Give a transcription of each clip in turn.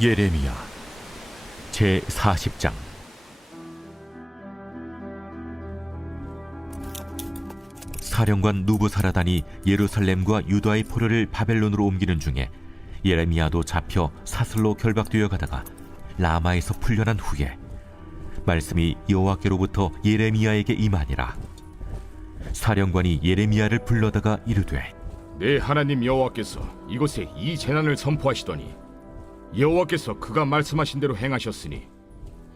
예레미야 제40장. 사령관 누부사라단이 예루살렘과 유다의 포로를 바벨론으로 옮기는 중에 예레미야도 잡혀 사슬로 결박되어 가다가 라마에서 풀려난 후에 말씀이 여호와께로부터 예레미야에게 임하니라. 사령관이 예레미야를 불러다가 이르되, 내 하나님 여호와께서 이곳에 이 재난을 선포하시더니 여호와께서 그가 말씀하신 대로 행하셨으니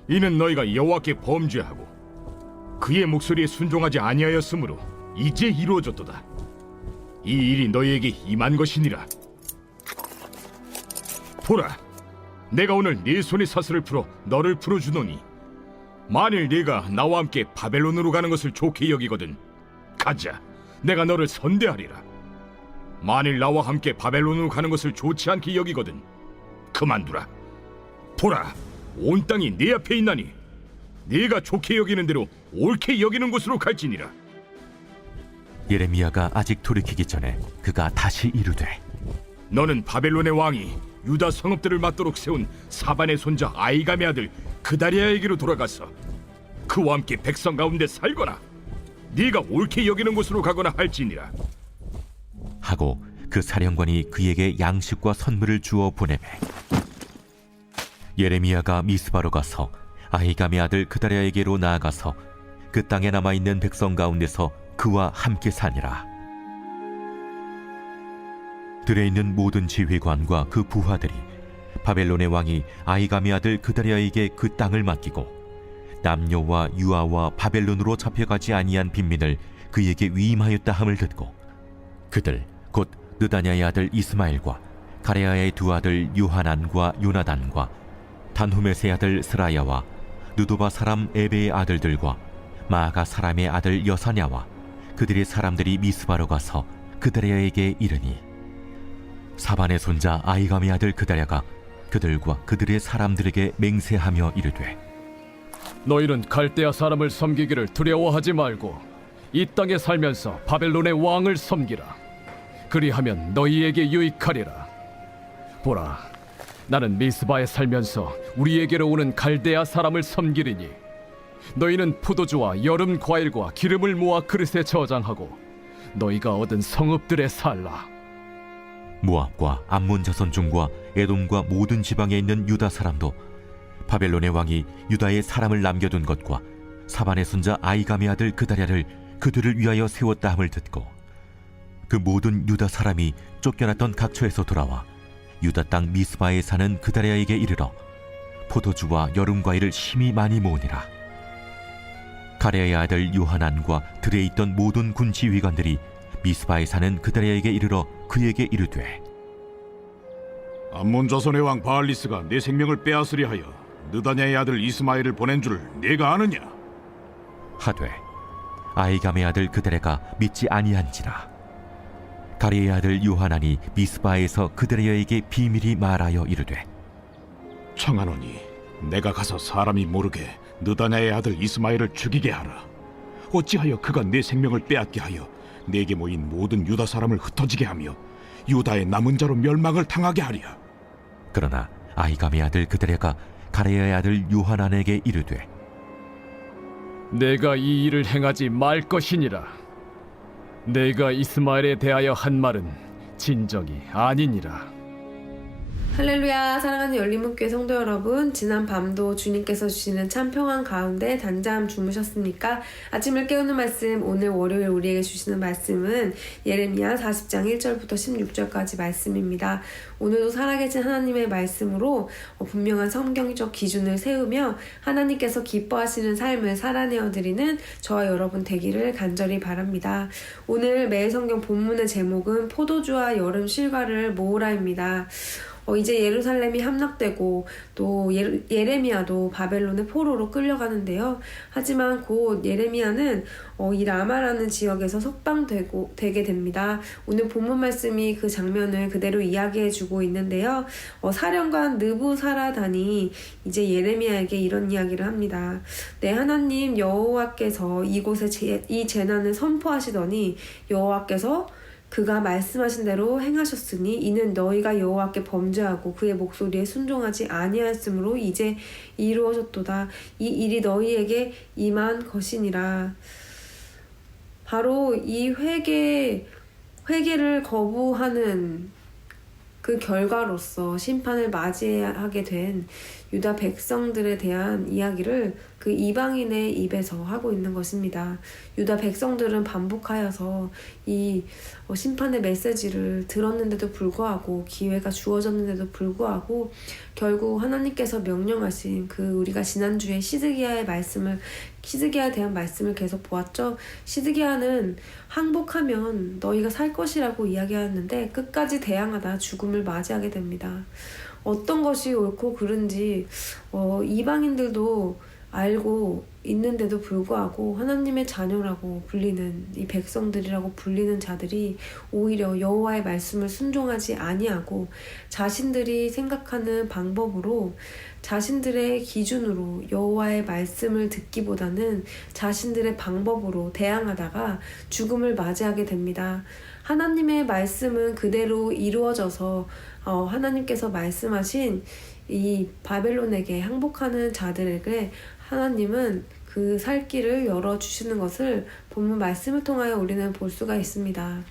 이는 너희가 여호와께 범죄하고 그의 목소리에 순종하지 아니하였으므로 이제 이루어졌도다. 이 일이 너희에게 임한 것이니라. 보라, 내가 오늘 네 손의 사슬을 풀어 너를 풀어주노니 만일 네가 나와 함께 바벨론으로 가는 것을 좋게 여기거든 가자, 내가 너를 선대하리라. 만일 나와 함께 바벨론으로 가는 것을 좋지 않게 여기거든 그만두라. 보라, 온 땅이 네 앞에 있나니 네가 좋게 여기는 대로 옳게 여기는 곳으로 갈지니라. 예레미야가 아직 돌이키기 전에 그가 다시 이르되, 너는 바벨론의 왕이 유다 성읍들을 맞도록 세운 사반의 손자 아이감의 아들 그다리아에게로 돌아가서 그와 함께 백성 가운데 살거나 네가 옳게 여기는 곳으로 가거나 할지니라. 하고 그 사령관이 그에게 양식과 선물을 주어 보내매 예레미야가 미스바로 가서 아히감의 아들 그다리아에게로 나아가서 그 땅에 남아있는 백성 가운데서 그와 함께 사니라. 들에 있는 모든 지휘관과 그 부하들이 바벨론의 왕이 아히감의 아들 그다리아에게 그 땅을 맡기고 남녀와 유아와 바벨론으로 잡혀가지 아니한 빈민을 그에게 위임하였다 함을 듣고 그들 곧 느다냐의 아들 이스마엘과 가레아의 두 아들 요하난과 요나단과 단후메스의 아들 스라야와 느도바 사람 에베의 아들들과 마아가 사람의 아들 여사냐와 그들의 사람들이 미스바로 가서 그다리아에게 이르니 사반의 손자 아히감의 아들 그다리아가 그들과 그들의 사람들에게 맹세하며 이르되, 너희는 갈대아 사람을 섬기기를 두려워하지 말고 이 땅에 살면서 바벨론의 왕을 섬기라. 그리하면 너희에게 유익하리라. 보라, 나는 미스바에 살면서 우리에게로 오는 갈대아 사람을 섬기리니 너희는 포도주와 여름 과일과 기름을 모아 그릇에 저장하고 너희가 얻은 성읍들에 살라. 모압과 암몬 자손 중과 에돔과 모든 지방에 있는 유다 사람도 바벨론의 왕이 유다에 사람을 남겨둔 것과 사반의 손자 아히감의 아들 그다리아를 그들을 위하여 세웠다 함을 듣고 그 모든 유다 사람이 쫓겨났던 각처에서 돌아와 유다 땅 미스바에 사는 그다리아에게 이르러 포도주와 여름 과일을 심히 많이 모으니라. 가레아의 아들 요하난과 들에 있던 모든 군 지휘관들이 미스바에 사는 그다리아에게 이르러 그에게 이르되, 암몬 자손의 왕 바알리스가 내 생명을 빼앗으려 하여 느다냐의 아들 이스마엘을 보낸 줄을 네가 아느냐? 하되 아히감의 아들 그다리아가 믿지 아니한지라. 가레아의 아들 요하난이 미스바에서 그다리아에게 비밀히 말하여 이르되, 청하노니 내가 가서 사람이 모르게 느다냐의 아들 이스마엘을 죽이게 하라. 어찌하여 그가 내 생명을 빼앗게 하여 내게 모인 모든 유다 사람을 흩어지게 하며 유다의 남은 자로 멸망을 당하게 하랴. 그러나 아히감의 아들 그다리아가 가레아의 아들 요하난에게 이르되, 내가 이 일을 행하지 말 것이니라. 내가 이스마엘에 대하여 한 말은 진정이 아니니라. 할렐루야. 사랑하는 열린문교회 성도 여러분, 지난 밤도 주님께서 주시는 참 평안 가운데 단잠 주무셨습니까? 아침을 깨우는 말씀, 오늘 월요일 우리에게 주시는 말씀은 예레미야 40장 1절부터 16절까지 말씀입니다. 오늘도 살아계신 하나님의 말씀으로 분명한 성경적 기준을 세우며 하나님께서 기뻐하시는 삶을 살아내어드리는 저와 여러분 되기를 간절히 바랍니다. 오늘 매일 성경 본문의 제목은 포도주와 여름 실과를 모으라입니다. 이제 예루살렘이 함락되고 또 예레미야도 바벨론의 포로로 끌려가는데요. 하지만 곧 예레미야는 이 라마라는 지역에서 석방되게 됩니다. 오늘 본문 말씀이 그 장면을 그대로 이야기해주고 있는데요. 사령관 느부사라단이 이제 예레미야에게 이런 이야기를 합니다. 네, 하나님 여호와께서 이곳에 이 재난을 선포하시더니 여호와께서 그가 말씀하신 대로 행하셨으니 이는 너희가 여호와께 범죄하고 그의 목소리에 순종하지 아니하였으므로 이제 이루어졌도다. 이 일이 너희에게 임한 것이니라. 바로 이 회개를 거부하는 그 결과로서 심판을 맞이하게 된 유다 백성들에 대한 이야기를 그 이방인의 입에서 하고 있는 것입니다. 유다 백성들은 반복하여서 이 심판의 메시지를 들었는데도 불구하고, 기회가 주어졌는데도 불구하고 결국 하나님께서 명령하신 그 우리가 지난주에 시드기야에 대한 말씀을 계속 보았죠. 시드기야는 항복하면 너희가 살 것이라고 이야기하는데 끝까지 대항하다 죽음을 맞이하게 됩니다. 어떤 것이 옳고 그른지 이방인들도 알고 있는데도 불구하고 하나님의 자녀라고 불리는 이 백성들이라고 불리는 자들이 오히려 여호와의 말씀을 순종하지 아니하고 자신들이 생각하는 방법으로, 자신들의 기준으로 여호와의 말씀을 듣기보다는 자신들의 방법으로 대항하다가 죽음을 맞이하게 됩니다. 하나님의 말씀은 그대로 이루어져서 하나님께서 말씀하신 이 바벨론에게 항복하는 자들에게 하나님은 그 살 길을 열어주시는 것을 본문 말씀을 통하여 우리는 볼 수가 있습니다.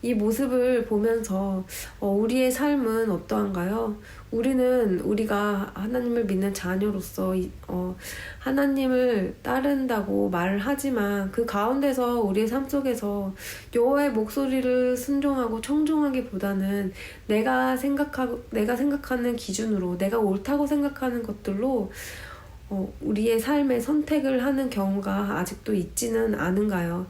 이 모습을 보면서 우리의 삶은 어떠한가요? 우리가 하나님을 믿는 자녀로서 하나님을 따른다고 말을 하지만 그 가운데서 우리의 삶 속에서 여호와의 목소리를 순종하고 청종하기보다는 내가 생각하는 기준으로, 내가 옳다고 생각하는 것들로 우리의 삶의 선택을 하는 경우가 아직도 있지는 않은가요?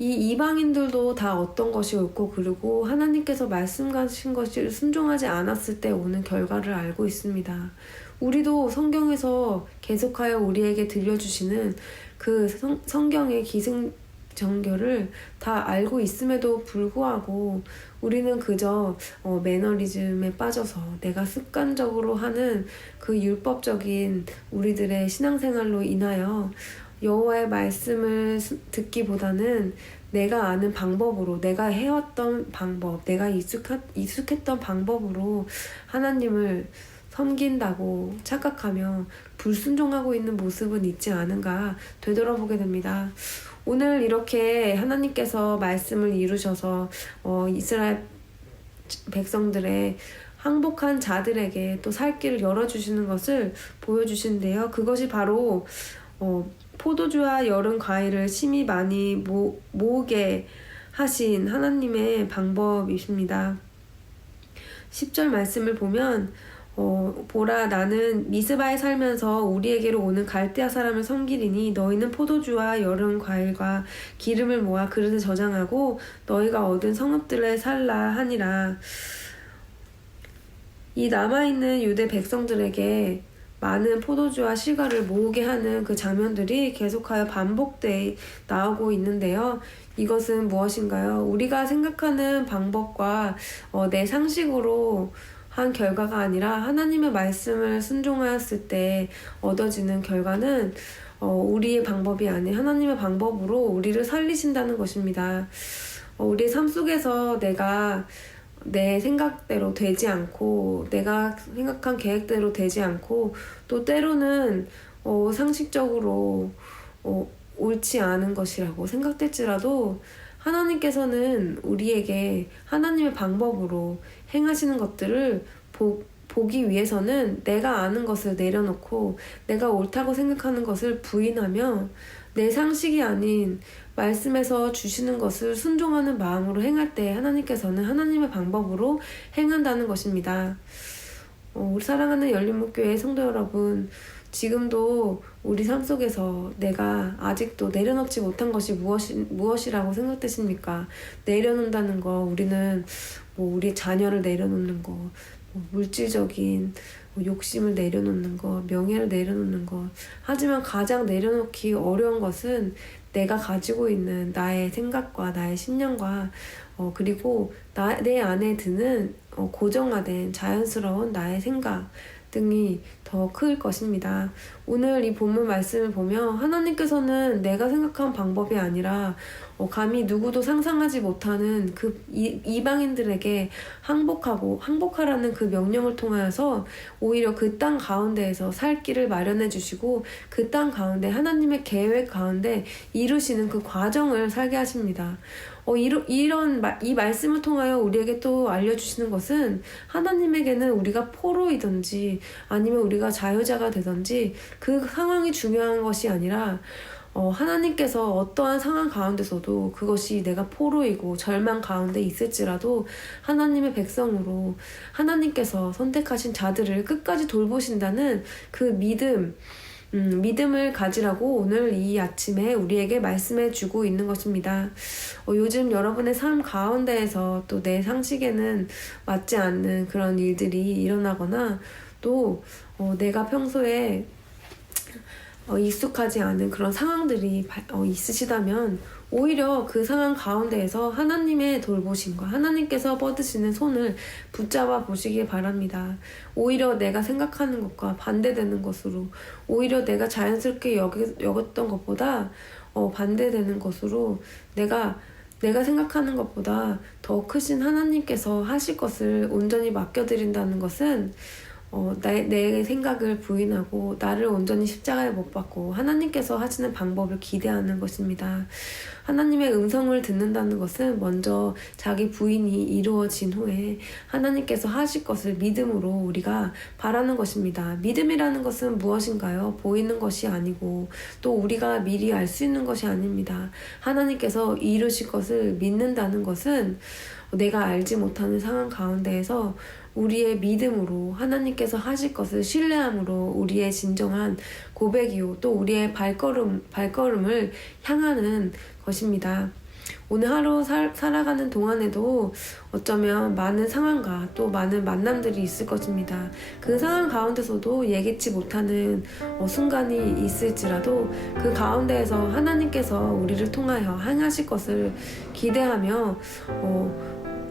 이 이방인들도 다 어떤 것이 옳고 그르고 하나님께서 말씀하신 것을 순종하지 않았을 때 오는 결과를 알고 있습니다. 우리도 성경에서 계속하여 우리에게 들려주시는 그 성경의 기승전결을 다 알고 있음에도 불구하고 우리는 그저 매너리즘에 빠져서 내가 습관적으로 하는 그 율법적인 우리들의 신앙생활로 인하여 여호와의 말씀을 듣기보다는 내가 아는 방법으로, 내가 해왔던 방법, 내가 익숙했던 방법으로 하나님을 섬긴다고 착각하며 불순종하고 있는 모습은 있지 않은가 되돌아보게 됩니다. 오늘 이렇게 하나님께서 말씀을 이루셔서 이스라엘 백성들의 항복한 자들에게 또 살 길을 열어주시는 것을 보여주시는데요. 그것이 바로 포도주와 여름 과일을 심히 많이 모으게 하신 하나님의 방법이십니다. 10절 말씀을 보면 보라, 나는 미스바에 살면서 우리에게로 오는 갈대아 사람을 섬기리니 너희는 포도주와 여름 과일과 기름을 모아 그릇에 저장하고 너희가 얻은 성읍들에 살라 하니라. 이 남아있는 유대 백성들에게 많은 포도주와 실과를 모으게 하는 그 장면들이 계속하여 반복돼 나오고 있는데요. 이것은 무엇인가요? 우리가 생각하는 방법과 내 상식으로 한 결과가 아니라 하나님의 말씀을 순종하였을 때 얻어지는 결과는 우리의 방법이 아닌 하나님의 방법으로 우리를 살리신다는 것입니다. 우리의 삶 속에서 내가 내 생각대로 되지 않고, 내가 생각한 계획대로 되지 않고, 또 때로는 상식적으로 옳지 않은 것이라고 생각될지라도 하나님께서는 우리에게 하나님의 방법으로 행하시는 것들을 보기 위해서는 내가 아는 것을 내려놓고 내가 옳다고 생각하는 것을 부인하며 내 상식이 아닌 말씀에서 주시는 것을 순종하는 마음으로 행할 때 하나님께서는 하나님의 방법으로 행한다는 것입니다. 우리 사랑하는 열린목교회 성도 여러분, 지금도 우리 삶 속에서 내가 아직도 내려놓지 못한 것이 무엇이라고 생각되십니까? 내려놓는다는 거, 우리는 우리 자녀를 내려놓는 거, 물질적인 욕심을 내려놓는 것, 명예를 내려놓는 것. 하지만 가장 내려놓기 어려운 것은 내가 가지고 있는 나의 생각과 나의 신념과 그리고 내 안에 드는 고정화된 자연스러운 나의 생각 등이 더 클 것입니다. 오늘 이 본문 말씀을 보면 하나님께서는 내가 생각한 방법이 아니라 감히 누구도 상상하지 못하는 그 이방인들에게 항복하라는 그 명령을 통하여서 오히려 그 땅 가운데에서 살 길을 마련해 주시고 그 땅 가운데 하나님의 계획 가운데 이루시는 그 과정을 살게 하십니다. 이 말씀을 통하여 우리에게 또 알려주시는 것은 하나님에게는 우리가 포로이든지 아니면 우리가 자유자가 되든지 그 상황이 중요한 것이 아니라 하나님께서 어떠한 상황 가운데서도 그것이 내가 포로이고 절망 가운데 있을지라도 하나님의 백성으로 하나님께서 선택하신 자들을 끝까지 돌보신다는 그 믿음을 가지라고 오늘 이 아침에 우리에게 말씀해 주고 있는 것입니다. 요즘 여러분의 삶 가운데에서 또 내 상식에는 맞지 않는 그런 일들이 일어나거나 또 내가 평소에 익숙하지 않은 그런 상황들이 있으시다면 오히려 그 상황 가운데에서 하나님의 돌보심과 하나님께서 뻗으시는 손을 붙잡아 보시길 바랍니다. 오히려 내가 생각하는 것과 반대되는 것으로 오히려 내가 자연스럽게 여겼던 것보다 반대되는 것으로 내가 생각하는 것보다 더 크신 하나님께서 하실 것을 온전히 맡겨드린다는 것은 내 생각을 부인하고 나를 온전히 십자가에 못 박고 하나님께서 하시는 방법을 기대하는 것입니다. 하나님의 음성을 듣는다는 것은 먼저 자기 부인이 이루어진 후에 하나님께서 하실 것을 믿음으로 우리가 바라는 것입니다. 믿음이라는 것은 무엇인가요? 보이는 것이 아니고 또 우리가 미리 알 수 있는 것이 아닙니다. 하나님께서 이루실 것을 믿는다는 것은 내가 알지 못하는 상황 가운데에서 우리의 믿음으로 하나님께서 하실 것을 신뢰함으로 우리의 진정한 고백이요 또 우리의 발걸음을 향하는 것입니다. 오늘 하루 살아가는 동안에도 어쩌면 많은 상황과 또 많은 만남들이 있을 것입니다. 그 상황 가운데서도 예기치 못하는 순간이 있을지라도 그 가운데에서 하나님께서 우리를 통하여 행하실 것을 기대하며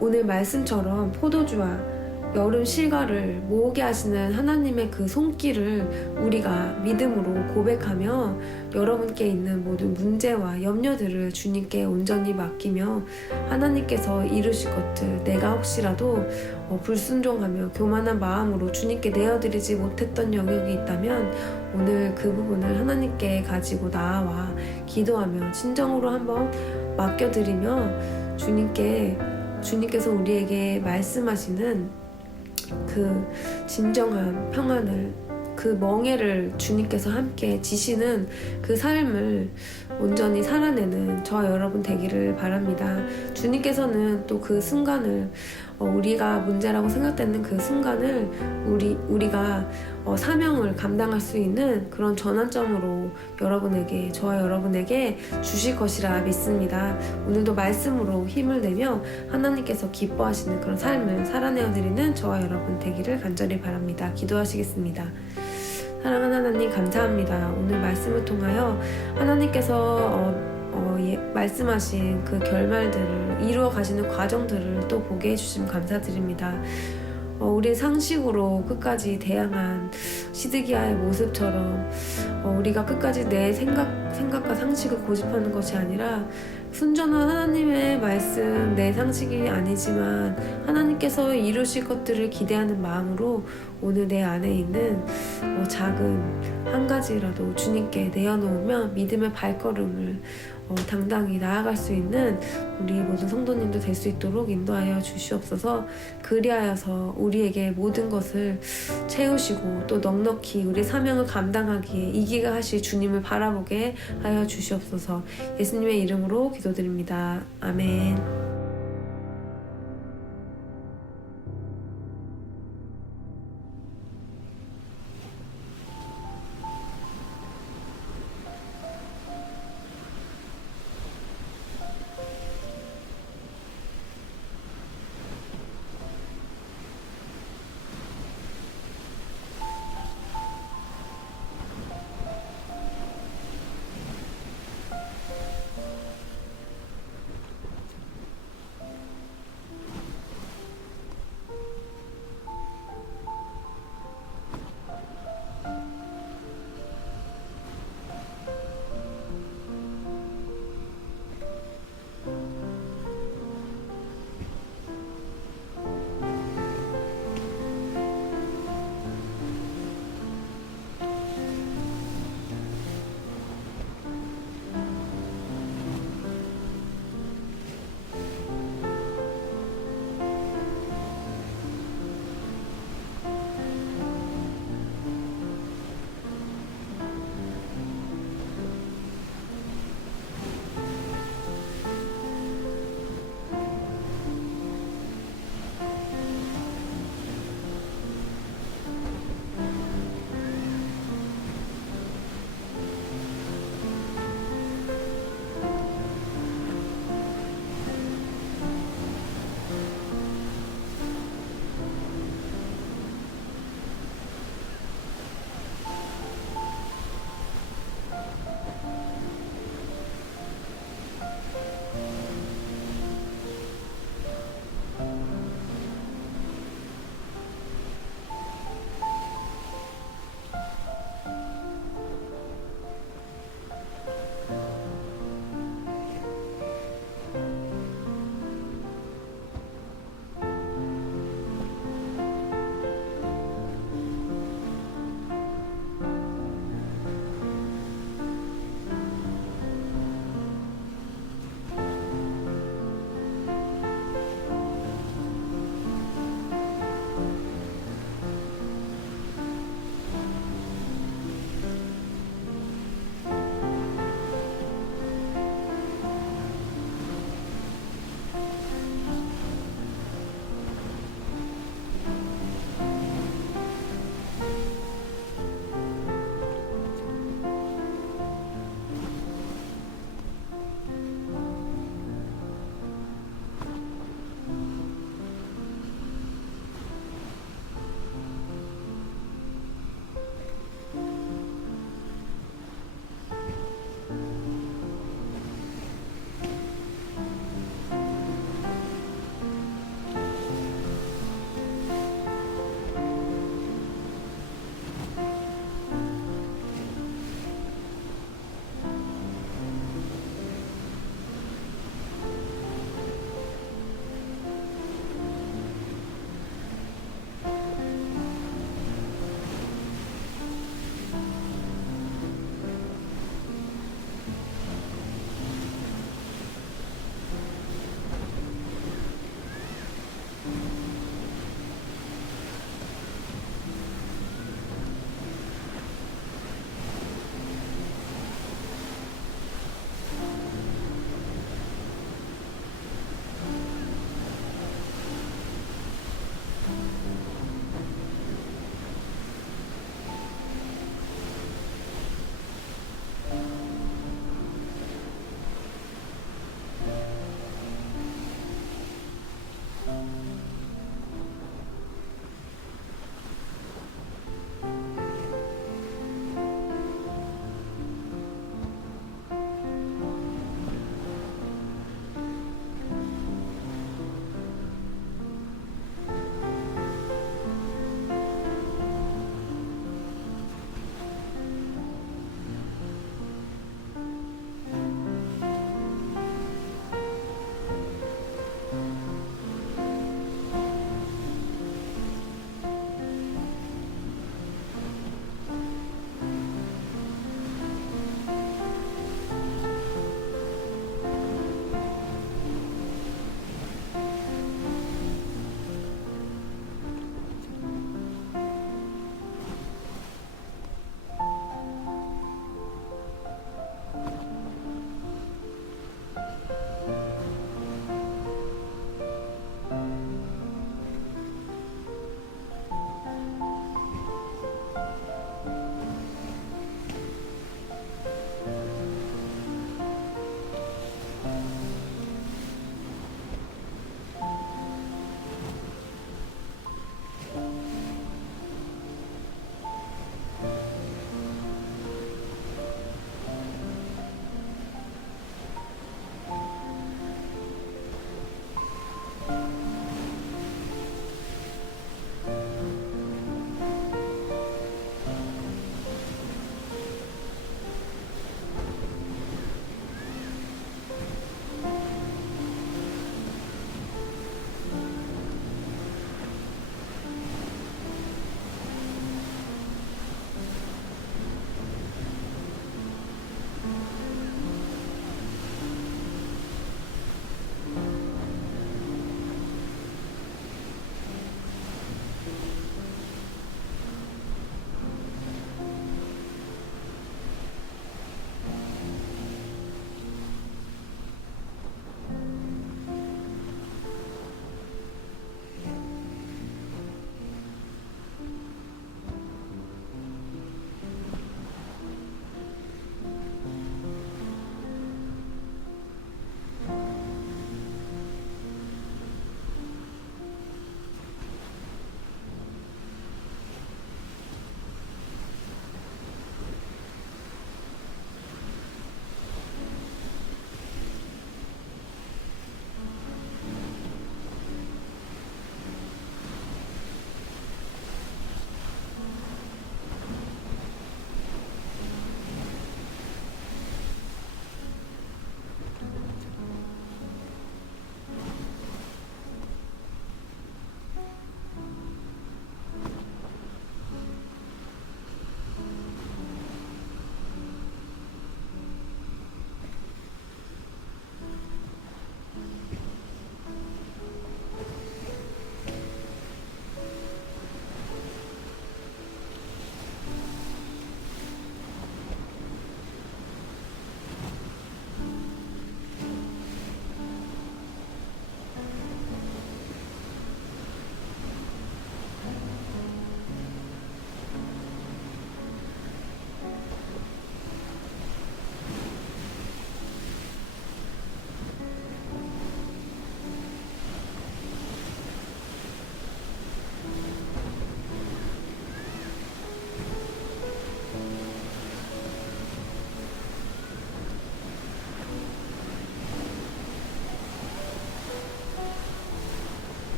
오늘 말씀처럼 포도주와 여름 실과를 모으게 하시는 하나님의 그 손길을 우리가 믿음으로 고백하며 여러분께 있는 모든 문제와 염려들을 주님께 온전히 맡기며 하나님께서 이루실 것들 내가 혹시라도 불순종하며 교만한 마음으로 주님께 내어드리지 못했던 영역이 있다면 오늘 그 부분을 하나님께 가지고 나아와 기도하며 진정으로 한번 맡겨드리며 주님께서 우리에게 말씀하시는 그 진정한 평안을 그 멍에를 주님께서 함께 지시는 그 삶을 온전히 살아내는 저와 여러분 되기를 바랍니다. 주님께서는 또 그 순간을 우리가 문제라고 생각되는 그 순간을 우리가 사명을 감당할 수 있는 그런 전환점으로 저와 여러분에게 주실 것이라 믿습니다. 오늘도 말씀으로 힘을 내며 하나님께서 기뻐하시는 그런 삶을 살아내어드리는 저와 여러분 되기를 간절히 바랍니다. 기도하시겠습니다. 사랑하는 하나님 감사합니다. 오늘 말씀을 통하여 하나님께서 말씀하신 그 결말들을 이루어 가시는 과정들을 또 보게 해주시면 감사드립니다. 우리의 상식으로 끝까지 대항한 시드기야의 모습처럼 우리가 끝까지 내 생각과 상식을 고집하는 것이 아니라 순전한 하나님의 말씀, 내 상식이 아니지만 하나님께서 이루실 것들을 기대하는 마음으로 오늘 내 안에 있는 작은 한 가지라도 주님께 내어놓으며 믿음의 발걸음을 당당히 나아갈 수 있는 우리 모든 성도님도 될 수 있도록 인도하여 주시옵소서. 그리하여서 우리에게 모든 것을 채우시고 또 넉넉히 우리 사명을 감당하기에 이기게 하실 주님을 바라보게 하여 주시옵소서. 예수님의 이름으로 기도드립니다. 아멘.